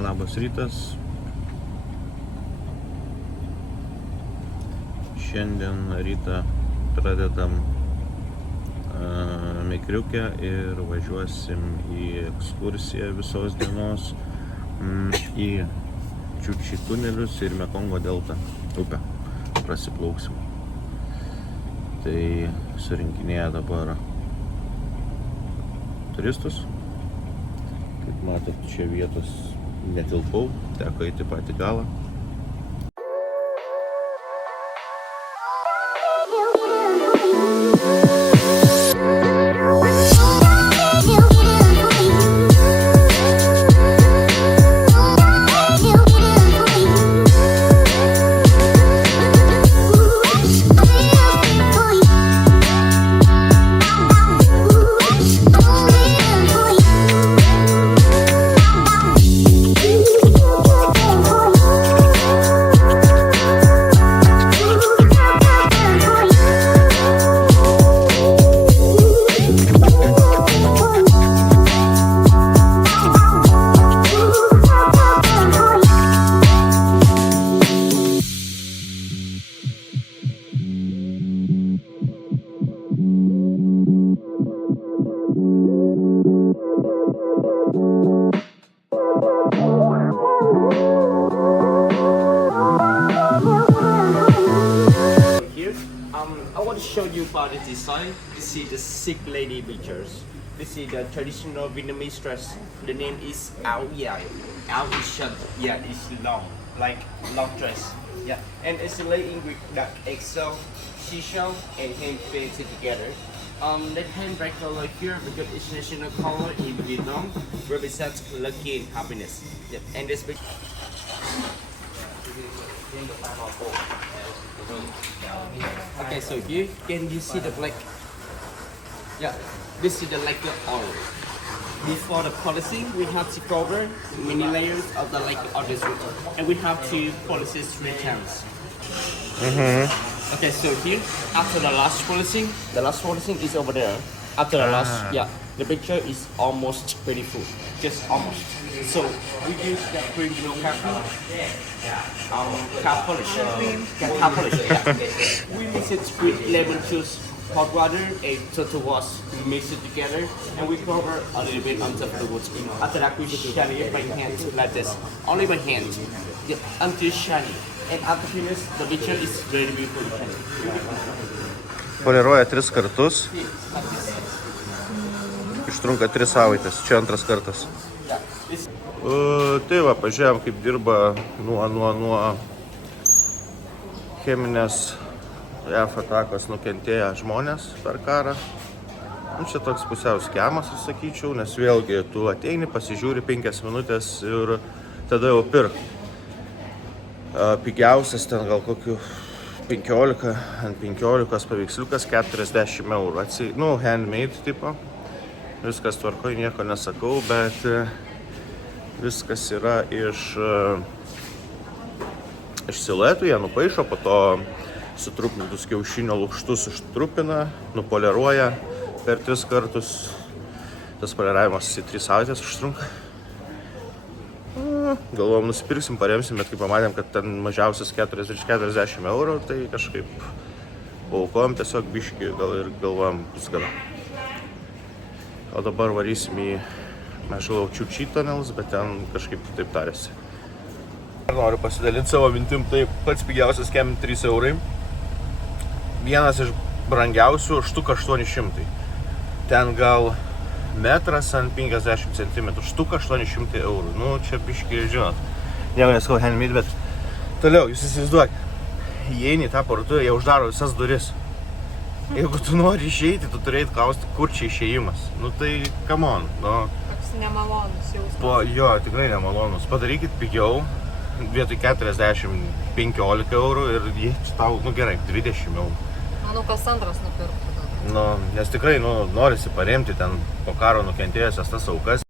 Labas rytas. Šiandien rytą pradedam Mikriukę ir važiuosim į ekskursiją visos dienos į Čiukči tunelius ir Mekongo deltą upę. Prasiplauksim. Tai surinkinėja dabar turistus. Kaip matot, čia vietos netilpau, teko eiti patį galą. I want to show you about the design. You see the sick lady pictures. This is the traditional Vietnamese dress. The name is áo dài. Áo is short, yeah, it's long, like long dress. Yeah, and it's laid with dark XL, seashell, and hand painted together. The hand bright color here because it's national color in Vietnam represents lucky and happiness. Yeah, and this big. Okay, so here can you see the black? Yeah, this is the lacquer oil. Before the polishing, we have to cover many layers of the lacquer oil, and we have to polish it 3 times. Okay, so here after the last polishing is over there. After the last, yeah, the picture is almost beautiful, just almost. So we use that cream below car polish. Car polish. Yeah. We mix it with lemon juice, hot water, and turtle wash. We mix it together and we cover a little bit on top of the wood. After that, we shine it by hand like this, only by hand, yeah, until shiny. And after finish, the picture is very beautiful. Poliruoja 3 kartus. Ištrunka 3 savaitės. Čia antras kartas. Tai va, pažiūrėjom, kaip dirba nuo cheminės JAF atakos nukentėję žmonės per karą. Čia toks pusiau skemas, aš sakyčiau, nes vėlgi tu ateini, pasižiūri 5 minutės ir tada jau pirk. Pigiausias ten gal kokių 15 ant 15 paveiksliukas 40 €. Handmade tipo. Viskas tvarkoj, nieko nesakau, bet viskas yra iš siluetų, jie nupaišo, po to sutrupintus kiaušinio lukštus ištrupina, nupoliruoja per 3 kartus. Tas poliravimas 3 savaitės užtrunka. Galvom nusipirksim, paremsim, bet kai pamatėm, kad ten mažiausias 40 €, tai kažkaip paukojom tiesiog biškį, gal ir galvojom pusgada. O dabar varysim į, mes žinau, Čiukči tunelius, bet ten kažkaip taip tarėsi. Noriu pasidalinti savo mintim, tai pats pigiausias kem 3 €. Vienas iš brangiausių štuka 800. Ten gal metras ant 50 cm, štuka 800 €. Čia biškį, žinot, nieko neskau handmade, bet toliau, jūs įsivaizduok, įeini į tą parduotuvę, jie uždaro visas duris. Jeigu tu nori išeiti, tu turėjai klausti, kur čia išėjimas. Tai come on. Toks nemalonus jausmas. Jo, tikrai nemalonus. Padarykit pigiau, vietoj 40, 15 € ir jie čia tau, gerai, 20 €. Manau, kas antras nupirktų. Nes tikrai, norisi paremti ten po karo nukentėjusias tas aukas.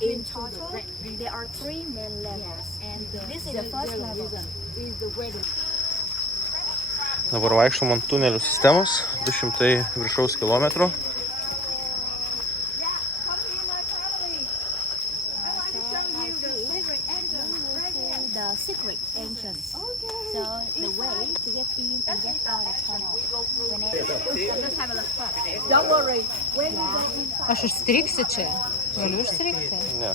In total, there are 3 main levels, and this is the first level. Dabar vaikštom ant tunelių sistemos, 200 viršaus kilometrų. The secret entrance. So the way to get in and get out of tunnel. Just have a look first. Don't worry. When you go inside. Aš išstriksi čia. Galiu išstrikti. Yeah.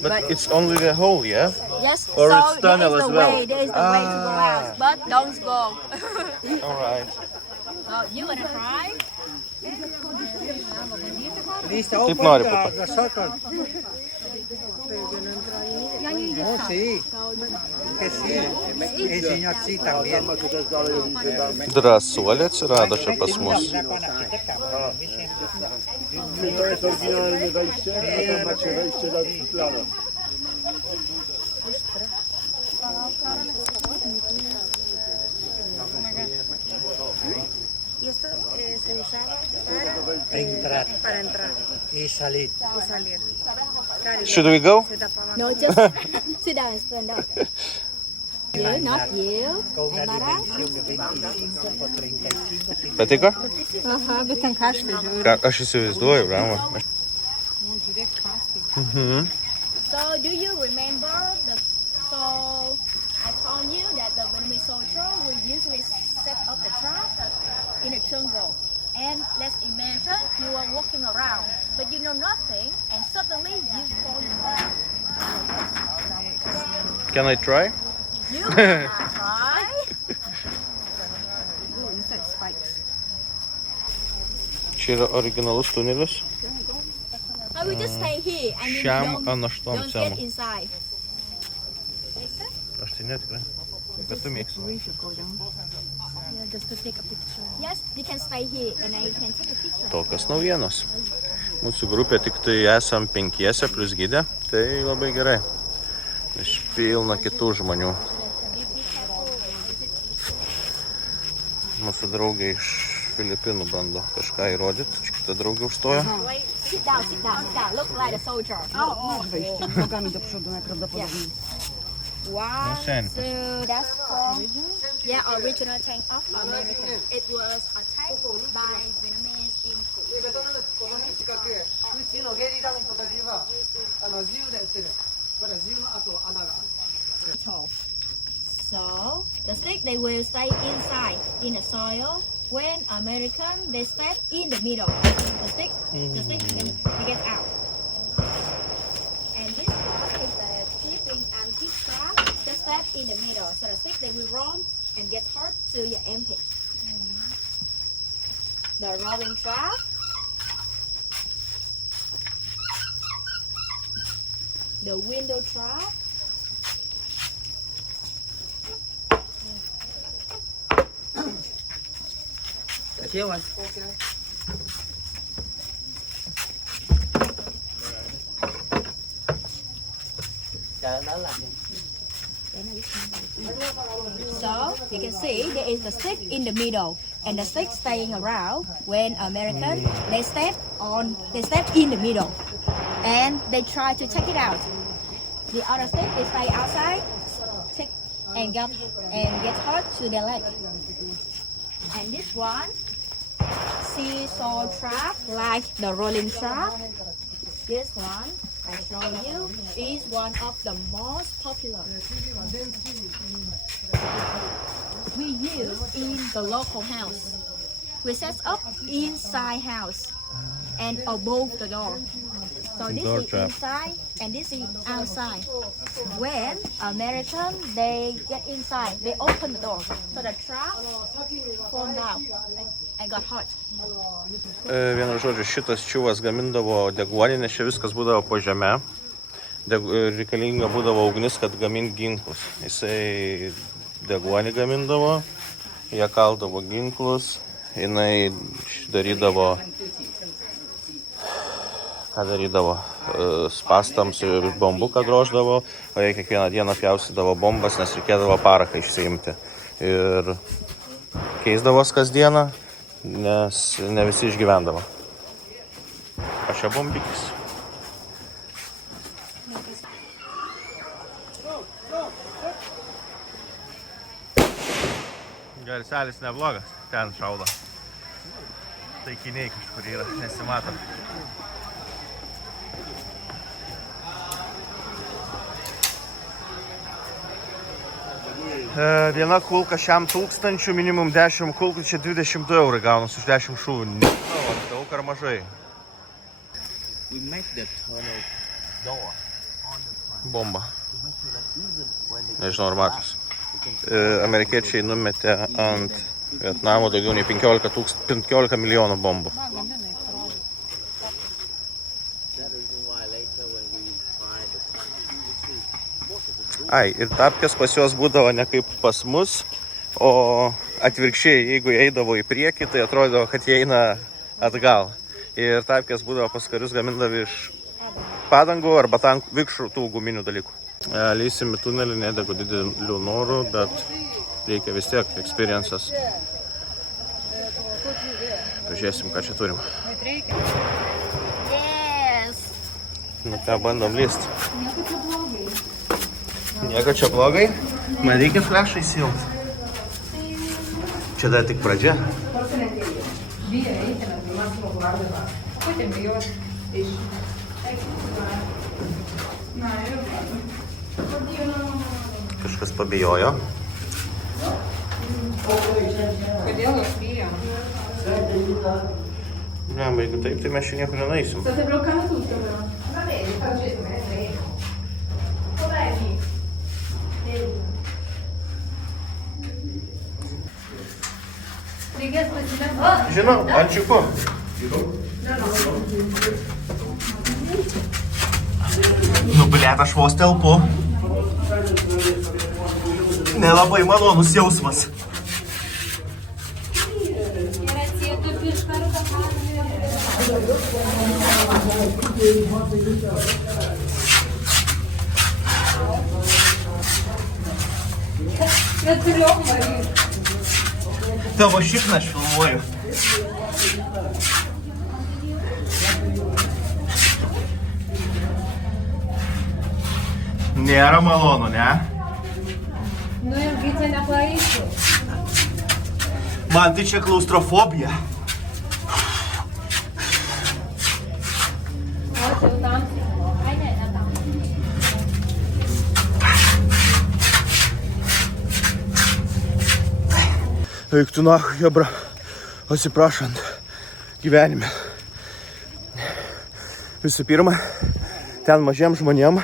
But it's only the hole, yeah? Yes. Or so it's tunnel there is as the well. way. There is the way to go out, but don't go. Alright. So you wanna try? Kaip nori, papa? Oh, sí. Que sí. El señor sí también. Drąsuolė atsirado čia pas mus. To jest oryginalne wejście, a tam macie wejście na plano. Y esto se usaba Entrar para entrar y salir. y salir. Claro, y Should we go? se tapaba. No, just sit down and stand up. You, not you. Con una And Mara. dimensión de 25 por 35. Patiko? Aha, bet ten kaštai žiūri. Ką aš įsivaizduoju, bravo. So do you remember so I told you that the Vietnamese soldier will usually set up the trap in a jungle. And let's imagine you are walking around, but you know nothing, and suddenly you fall down. Can I try? You cannot try. Čia yra originalus tunelis. I will just stay here and you Šiam don't anaštom get cemo. inside. Aš tai netikrai. Bet tu mėgsi. Yeah, just to take a picture. Yes, you can stay here and then you can take a picture. Tokios naujienos. Mūsų grupė tik tai esam 5 plus gidė. Tai labai gerai. Iš pilna kitų žmonių. Mūsų draugai iš Filipinų bando kažką įrodyti. Čia kita draugė užstoja. Sit down, sit down, sit down. Look like a soldier. Nogami do przodu najprawdopodobniej. One, Sen. two, that's from original tank of America. It was attacked by Vietnamese in このに近くうちのゲリラの人たちは自由で売ってる。これ自由の後穴がある。 top. So the stick they will stay inside in the soil. When American they step in the middle. The stick they get out. And this part is the keeping keep trap. Just step in the middle. So the stick they will run and get hurt to your armpit. The rolling trap. The window trap. Chiếu anh. So you can see there is the stick in the middle and the stick staying around when American they step in the middle and they try to take it out. The other stick they stay outside take and get hurt to their leg. And this one seesaw trap like the rolling trap. This one I show you is one of the most popular. We use in the local house. We set up inside house and above the door. So this Door is trap. inside and this is outside. When American they get inside, they open the door. So the trap fall down and got hurt. Vienu žodžiu, šitas čiuvas gamindavo deguonį, nes čia viskas būdavo po žeme. Reikalinga būdavo ugnis, kad gamint ginklus. Jisai deguonį gamindavo, jie kaldavo ginklus, jinai darydavo, ką darydavo, spastams ir bombuką droždavo, o jie kiekvieną dieną pjaustydavo bombas, nes reikėdavo paraką išsiimti. Ir keisdavos kasdieną, nes ne visi išgyvendavo. O čia bombikis. Garselis neblogas, ten šaudo. Taikiniai kažkur yra, nesimato. Viena kulka šiam 1000, minimum 10 kulkų, čia 22 eurai gaunas už 10 šūvių. Nežinau, daug ar mažai. We make the tunnel door. Bomba. Nežinau, ar matos. Amerikiečiai numetė ant Vietnamo daugiau nei 15 milijonų bombų. Ai, ir tapkės pas juos būdavo ne kaip pas mus, o atvirkščiai, jeigu jie eidavo į priekį, tai atrodydavo, kad jie eina atgal. Ir tapkės būdavo pas karius gamindavi iš padangų arba tankų vikšrų tų guminių dalykų. Leisim į tunelį, nedegu didelių norų, bet reikia vis tiek experiences. Pažiūrėsim, ką čia turim. Yes. Nu ką, bandom lyst. Nieko čia blogai. Man reikia flešą įsijungti. Čia dar tik pradžia. Kažkas pabijojo. Kodėl aš bijau? Ne, jeigu taip, tai mes čia niekur nenueisim. Žinau, ačiūku. Nu, blėt, aš vos telpu. Nelabai malonus jausmas. Tavo šikną aš filmuoju. Nėra malonu, ne? Nu, ilgai čia nepaeičiau. Man tai čia klaustrofobija. O, čia jau tamsiai. Ai, ne tamsiai. Eik tu nahu, jebra, atsiprašant gyvenime. Visų pirma, ten mažiem žmonėm.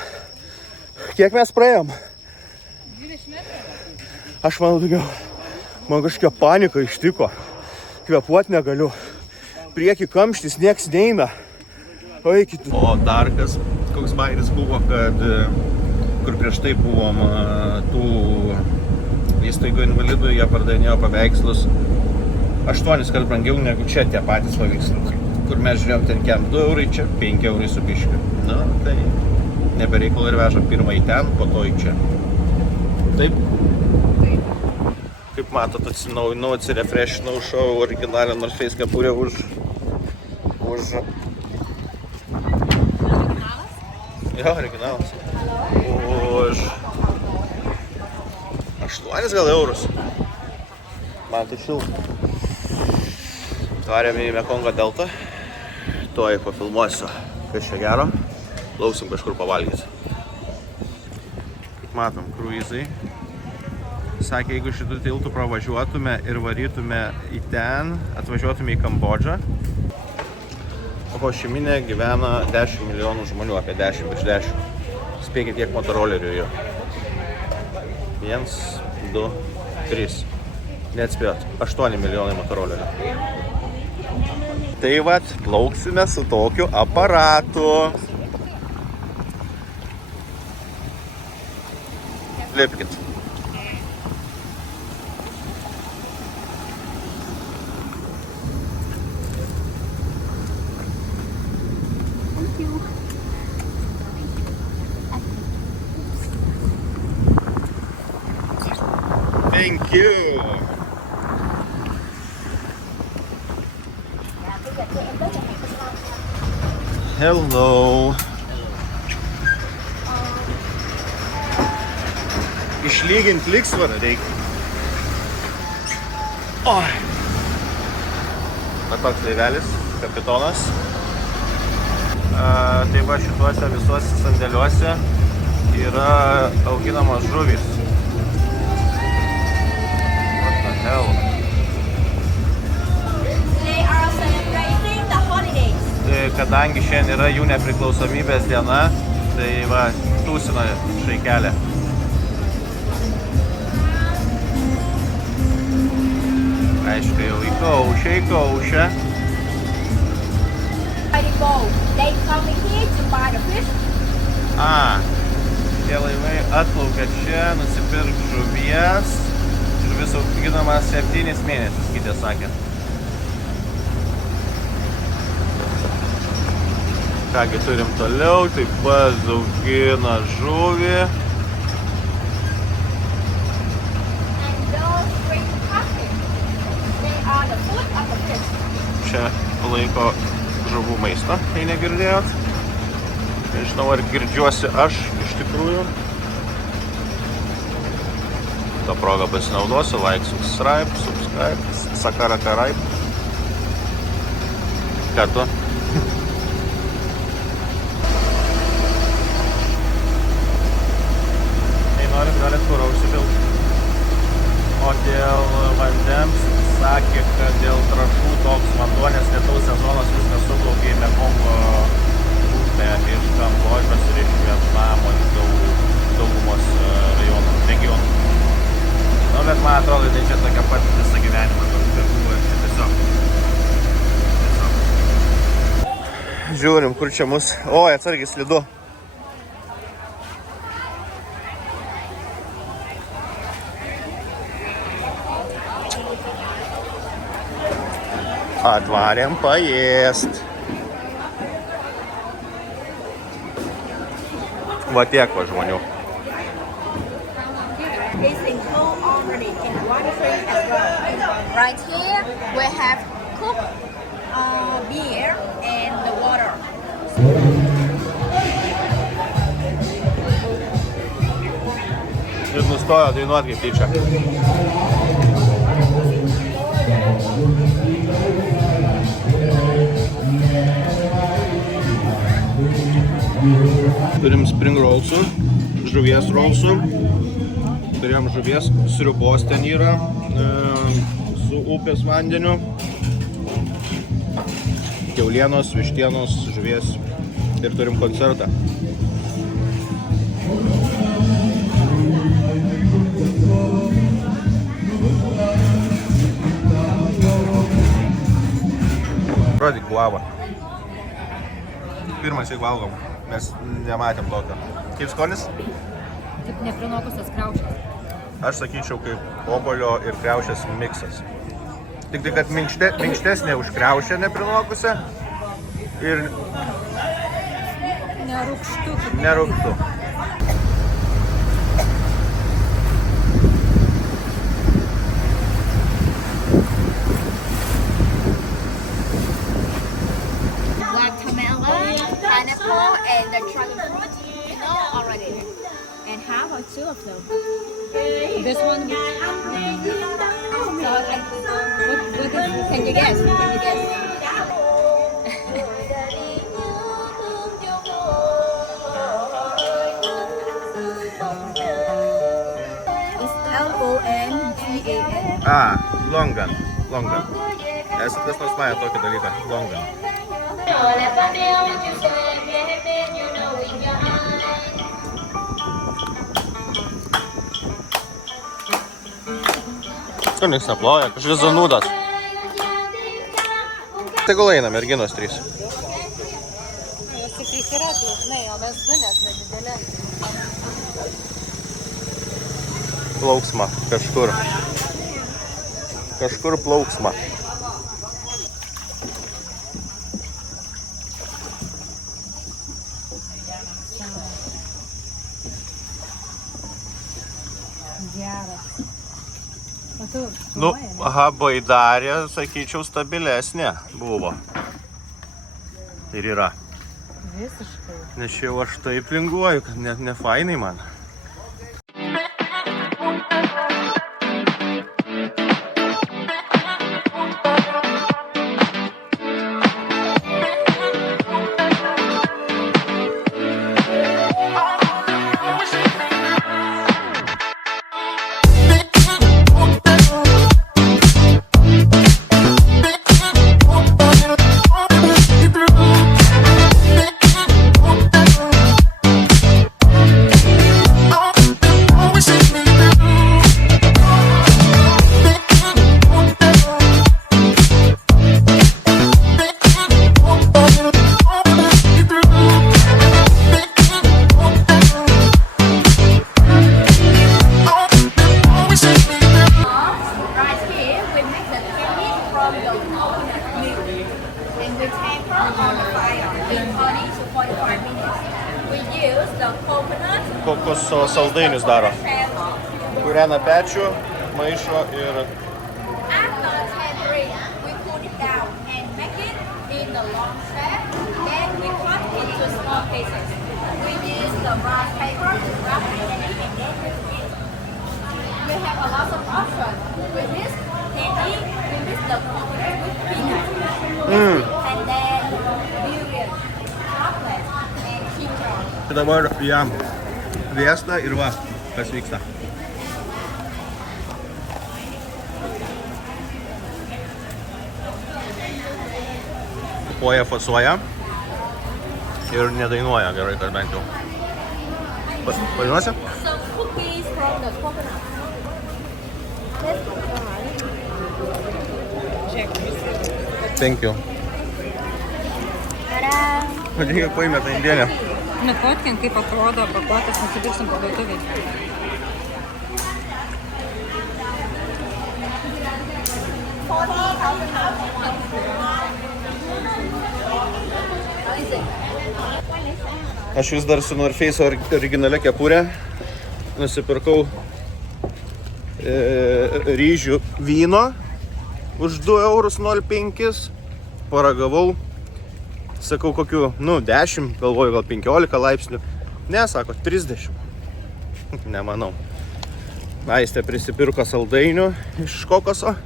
Kiek mes praėjom? 20 metrų. Aš manau daugiau. Man kažkokia panika ištiko. Kvėpuot negaliu. Prieki kamštis, nieks neina. O eikit. O dar koks bairis buvo, kad kur prieš tai buvom tų įstaigų invalidų, jie pardavinėjo paveikslus 8 kart brangiau negu čia tie patys paveiksliukai. Kur mes žiūrėjom, ten kem 2 eurai, čia 5 eurai su biškiu. Na, tai nebereikalo ir veža pirmą į ten, po to į čia. Taip? Kaip matot, atsinaujinau, atsirefreshinau, šau originalią North Face kepurę už... Jo, originalas. Už 8 gal eurus. Man tai šilta. Varėm į Mekongo deltą. Tuoj pafilmuosiu, kas čia gero. Lausim kažkur pavalgyti. Kaip matom, kruizai. Sakė, jeigu šitų tiltų pravažiuotume ir varytume į ten, atvažiuotume į Kambodžą. O Ho Chi Minhe gyvena 10 milijonų žmonių, apie 10 iš 10. Spėkit, kiek motorolerių jo. 1, 2, 3. Neatspėjot, 8 milijonai motorolerių. Tai vat, plauksime su tokiu aparatu. Lipkit. Thank you. Hello. Išlygint liksvarą reikia. Oi. Va toks laivelis, kapitonas. Tai va šituose visuose sandėliuose yra auginamos žuvys. What the hell? They are celebrating the holidays. Tai kadangi šiandien yra jų nepriklausomybės diena, tai va tūsina šaikelė. Aišku, jau įkaušia. They come here to buy the fish. Tie laivai atplaukia čia, nusipirk žuvies. Žuvis auginama 7 mėnesius, kitė sakė. Kągi turim toliau, taip pat augina žuvį. And those green pumpkins, they are the food of the fish. Čia laiko žuvų maistą, jei negirdėjot. Nežinau, ar girdžiuosi aš iš tikrųjų. Ta proga pasinaudosiu, like, subscribe, sakarakarai. Ką tu? Jei norit, galit kurą užsipilti. O dėl vandens sakė, kad dėl trąšų toks vanduo, nes lietaus sezonas viskas suplaukė į Mekongo upę iš Kambodžos ir iš Vietnamo, daugumos regionų. Nu, bet man atrodo, tai čia tokia pat visą gyvenimą, kur buvo ir čia tiesiog. Žiūrim, kur čia mus. Oi, atsargiai slidu. Atvarėm paėst. Va tiek va žmonių. It's included already in one tree as well. Right here we have cooked beer and the water. Ir nustojo dainuot kaip tyčia. Turim spring rollsų, žuvies rollsų. Turėjom žuvies, sriubos ten yra su upės vandeniu. Kiaulienos, vištienos, žuvies ir turim koncertą. Rodyk guavą. Pirmas jeigu valgom, mes nematėm tokio. Kaip skonis? Kaip neprinokusios kriaušės. Aš sakyčiau, kaip obuolio ir kriaušės miksas. Tik tai, kad minkštesnė už kriaušę neprinokusią ir nerūgštų. Watermelon, pineapple, and the dragon fruit. You know already. And half or two of them. This one, So, can you guess? Can you guess? It's Longan. Longan. Esat kas nors matę tokį dalyką? Longan. Kur niks neploja, kažkas zanūdas. Tegul eina merginos 3. jos tik tai yra, tai žinai, o mes du nes nedidelė. Plauksma kažkur. Kažkur plauksma. Geras. O tu, Nu, baidarė, sakyčiau, stabilesnė buvo. Ir yra. visiškai. Nes čia jau aš taip linguoju, kad net ne fainai man. the coconut. Kokoso saldainius daro. Kūrena pečių, maišo ir... After tempering, we cool it down and make it in the long shape. Then we cut into small pieces. We use the rice paper to wrap it and then we eat. We have a lot of options. We mix candy, we mix the coconut with peanuts. And then durian, chocolate, and chicken. Dabar jam vėsta ir va, kas vyksta. Poja fasuoja ir nedainuoja gerai, kad bent jau. Padainuosi? Some cookies from the coconut. Thank you. Vadinkai paėmė tą indienę. Nufotkink, kaip atrodo pakuotas, nusipirksim parduotuvėj. Aš vis dar su North Face originalia kepurė nusipirkau ryžių vyno už 2,05 €. Paragavau, sakau kokiu, 10, galvoju gal 15 laipsnių. Ne, sako, 30. Nemanau. Aistė prisipirko saldainių iš kokoso.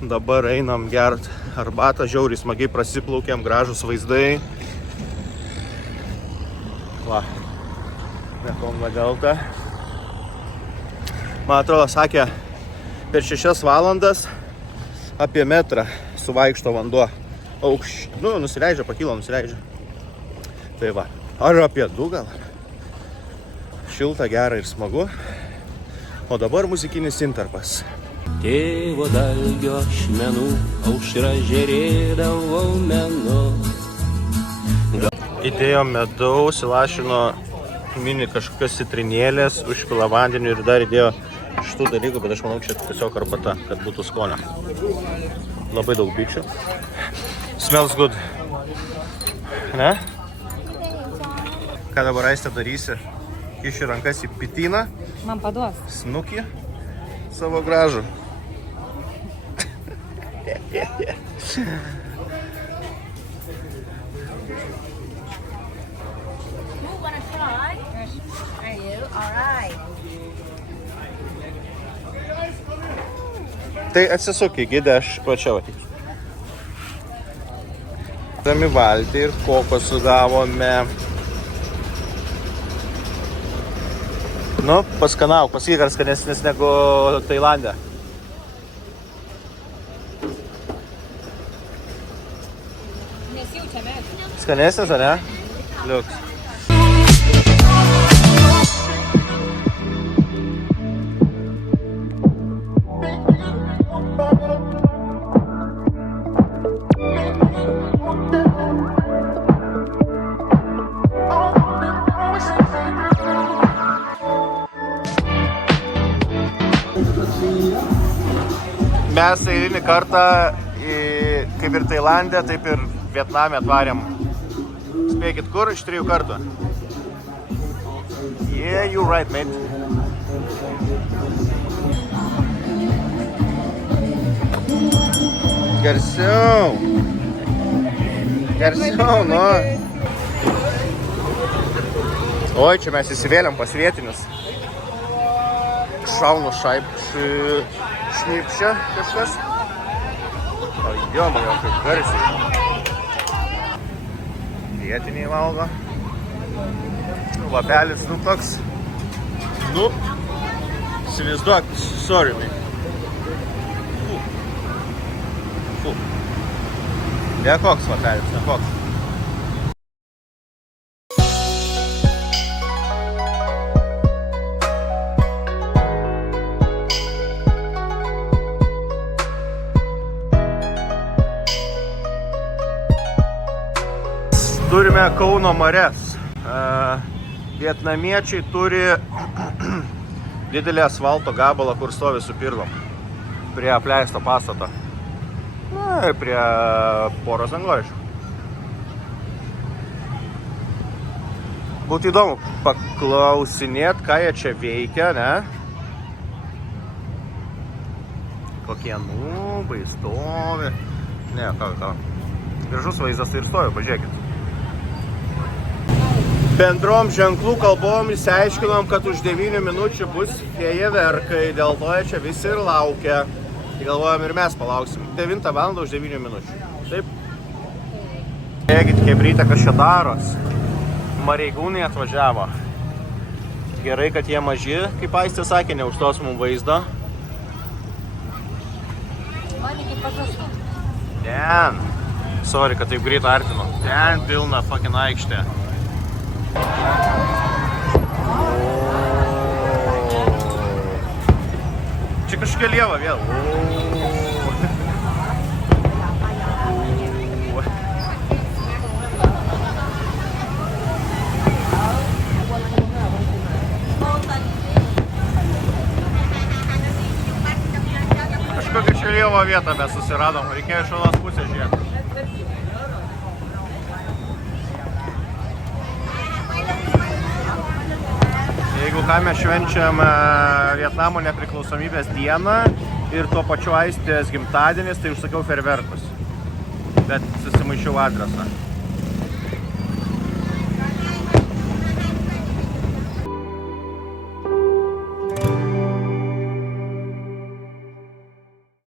Dabar einam gert arbatą, žiauriai smagiai prasiplaukėm, gražus vaizdai. Va, Nekalna delta. Man atrodo, sakė, per 6 valandas apie metrą suvaikšto vanduo. Nusileidžia, pakyla, nusileidžia. Tai va, ar apie 2 gal. Šilta, gera ir smagu. O dabar muzikinis intarpas. Tėvo dalgio ašmenų aušra žėrėdavo menu. Įdėjo medaus, įlašino mini kažkokios citrinėlės, užpila vandeniu ir dar įdėjo šitų dalykų, bet aš manau, čia tiesiog arbata, kad būtų skonio. Labai daug bičių. Smells good. Ne? Ką dabar Aistė darysi? Kiši rankas į pityną. Man paduos. Snukį savo gražų. Tai atsisuk į gidę, aš plačiau ateisiu. Tam į valtį ir kokosų gavome. Paskanauk, pasakyk, ar skanesnis negu Tailande. Nesijaučiame. Skanesnis, ar ne? Liuks. Mes eilinį kartą, kaip ir Tailande, taip ir Vietname atvarėm. Spėkit, kur? Iš 3 kartų. Yeah, you're right, mate. Garsiau. Garsiau, nu. Oi, čia mes įsivėliam pas vietinius. Šaunu šnypščia kažkas. O joma, jau kaip garsiai. Vietiniai valgo. Lapelis, toks. Įsivaizduok, sorry, man. Nekoks lapelis, nekoks. Turime Kauno marias. Vietnamiečiai turi didelį asfalto gabalą, kur stovi su pirlom. Prie apleisto pastato. Ir prie poros anglaviškų. Būtų įdomu paklausinėt, ką jie čia veikia, ne? Kokie nūbai stovi. Ne, ką. Gražus vaizdas tai ir stovi, pažiūrėkit. Bendrom ženklų kalbom išsiaiškinom, kad už 9 minučių bus fejerverkai, dėl to jie čia visi ir laukia. Tai galvojam ir mes palauksim. 9 valandą už 9 minučių. Taip. Žiūrėkit, chebrytė, kas čia daros. Mareigūnai atvažiavo. Gerai, kad jie maži, kaip Aistė sakė, neužstos mums vaizdo. Ten. Sorry, kad taip greit artinu. Ten pilna fucking aikštė. Čia kažkokia lieva vėl. Kažkokią čia lievą vietą mes susiradom. Reikėjo iš anos pusės žiūrėti. Jeigu ką, mes švenčiam Vietnamo nepriklausomybės dieną ir tuo pačiu Aistės gimtadienis, tai užsakiau fejerverkus. Bet susimaišiau adresą.